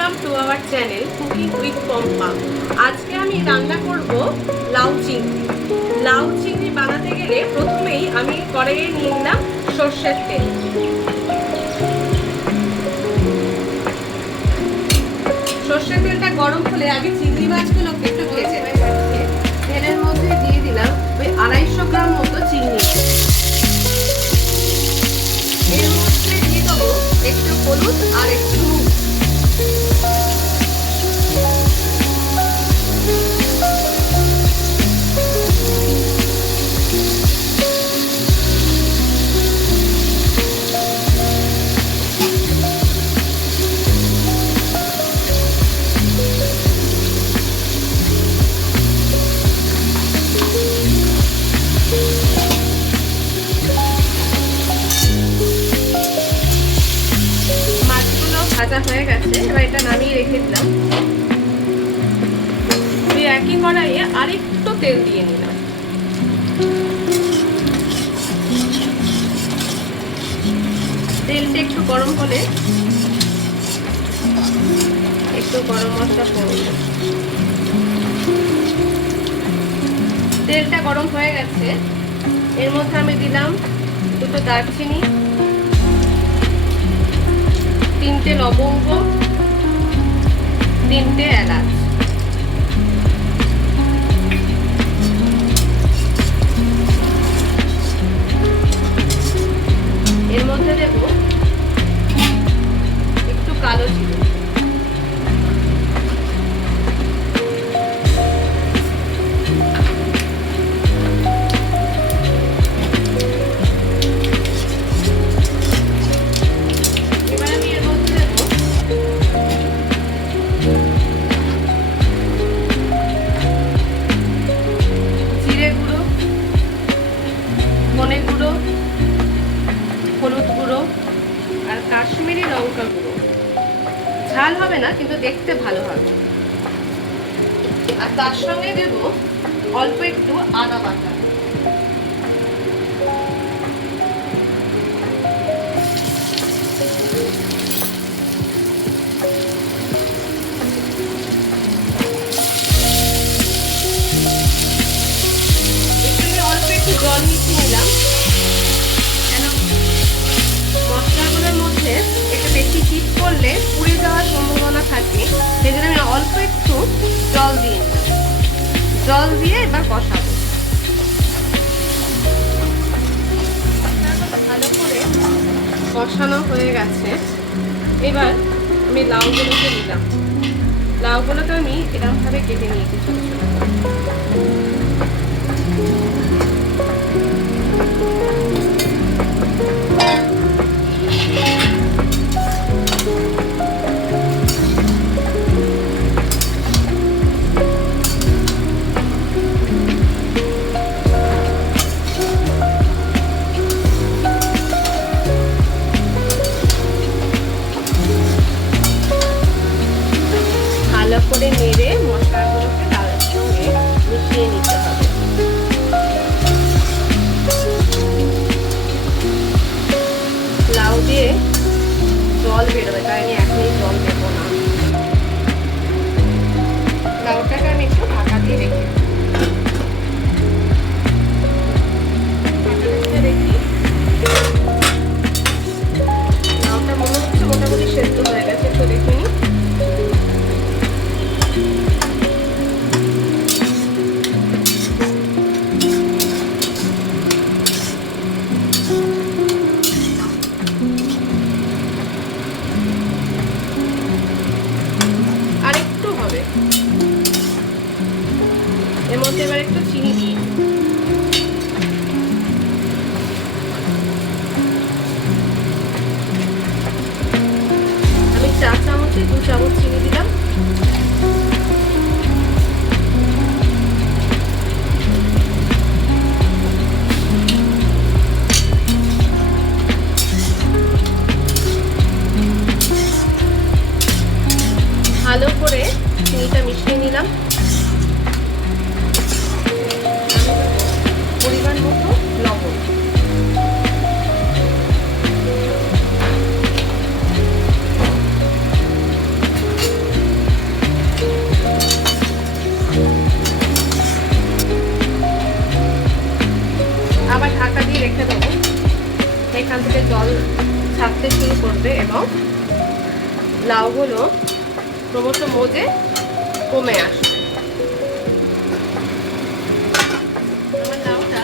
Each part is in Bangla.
Welcome to our channel cooking with Pampa. আজকে আমি রান্না করব লাউ চিংড়ি। লাউ চিংড়ি বানাতে গেলে প্রথমেই আমি কড়াইয়ে নিয়ে নিলাম সর্ষের তেল। সর্ষের তেলটা গরম হলে আগে চিংড়ি মাছগুলোকে একটু ভেজে নেব। তেলের মধ্যে দিয়ে দিলাম ওই 250 গ্রাম মতো চিংড়ি। এর মধ্যে দিয়ে দেবো একটু হলুদ আর একটু নুন। ভাজা হয়ে গেছে, এবার এটা নামিয়ে রেখে দিলাম। একই কড়াইয়ে আরেকটু তেল দিয়ে নিলাম। তেলটা একটু গরম হলে একটু গরম মশলা করব। তেলটা গরম হয়ে গেছে, এর মধ্যে আমি দিলাম দুটো দারচিনি, 3টে লবঙ্গ, 3টে এলাচ। এর মধ্যে দেব একটু কালো জিরে। হলুদ গুঁড়ো আর কাশ্মীরি লঙ্কা গুঁড়ো। ঝাল হবে না, কিন্তু দেখতে ভালো হবে। আর তার সঙ্গে দেব অল্প একটু আদা বাটা। অল্প একটু জল মিশিয়ে নিলাম, মশলাগুলোর মধ্যে একটু বেশি হিট করলে পুড়ে যাওয়ার সম্ভাবনা থাকে। সেই জন্য আমি অল্প একটু জল দিয়ে নিলাম। জল দিয়ে এবার কষাবো। ভালো করে কষানো হয়ে গেছে, এবার আমি লাউগুলোকে দিলাম। লাউগুলোকে আমি এরকমভাবে কেটে নিয়েছি ছোট ছোট। ভালো করে নেড়ে মশলাগুলোকে তার সঙ্গে মিশিয়ে নিতে হবে। লাউ দিয়ে জল বেরোবে, তাই আমি এখনই জল দেবো না। লাউটাকে আমি একটু ঢাকা দিয়ে রেখে দেখি। লাউটা মনে হচ্ছে মোটামুটি সেদ্ধ হয়ে গেছে, একটু দেখে নিই। এর মধ্যে এবার একটু চিনি দিই। আমি 4 চামচে 2 চামচ চিনি দিলাম। ভালো করে চিনিটা মিশিয়ে নিলাম। পরিমাণ মতো লবণ। জল ছাড়তে শুরু করবে এবং লাউগুলো ক্রমশ মজে কমে আসবে। আমার লাউটা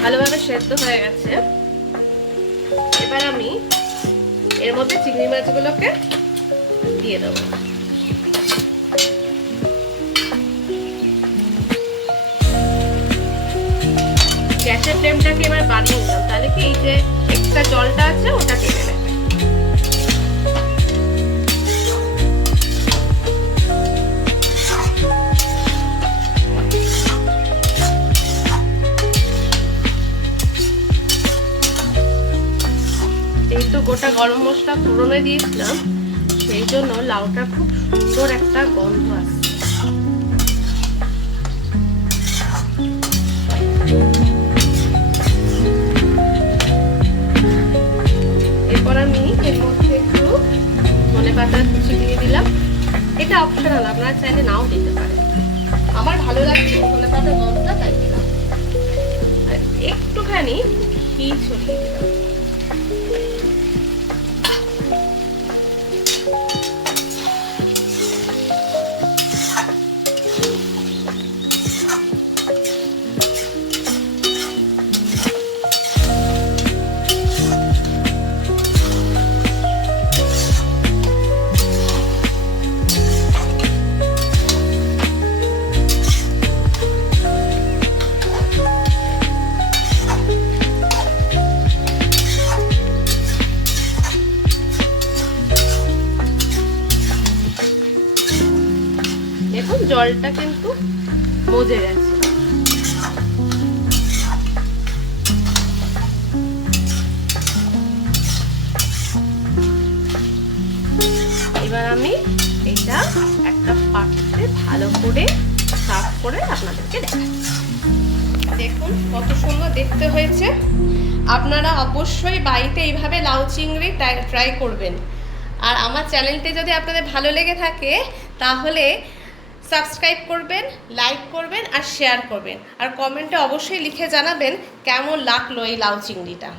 ভালোভাবে সেদ্ধ হয়ে গেছে। এবার আমি এর মধ্যে চিংড়ি মাছগুলোকে দিয়ে দেবো। গ্যাসের ফ্লেমটাকে এবার বাড়িয়ে নিলাম, তাহলে কি এই যে এক্সট্রা জলটা আছে ওটা টেনে নেবে। যেহেতু গোটা গরম মশলা ফোড়নে দিয়েছিলাম, সেই জন্য লাউটা খুব সুন্দর একটা গন্ধ আসছে। এরপর আমি এর মধ্যে একটু ধনেপাতা কুচি দিয়ে দিলাম। এটা অপশনাল, আপনারা চাইলে নাও দিতে পারেন। আমার ভালো লাগছে ধনেপাতার গন্ধটা, তাই দিলাম। আর একটুখানি ঘি ছড়িয়ে দিলাম। দেখুন জলটা কিন্তু মজে গেছে। এবার আমি এটা একটা পাত্রে ভালো করে সার্ভ করে আপনাদেরকে দেখাচ্ছি। দেখুন কত সুন্দর দেখতে হয়েছে। আপনারা অবশ্যই বাড়িতে এইভাবে লাউ চিংড়ি ট্রাই করবেন। আর আমার চ্যানেলটি যদি আপনাদের ভালো লেগে থাকে তাহলে সাবস্ক্রাইব করবেন, লাইক করবেন আর শেয়ার করবেন। আর কমেন্টে অবশ্যই লিখে জানাবেন কেমন লাগলো এই লাউ চিংড়িটা।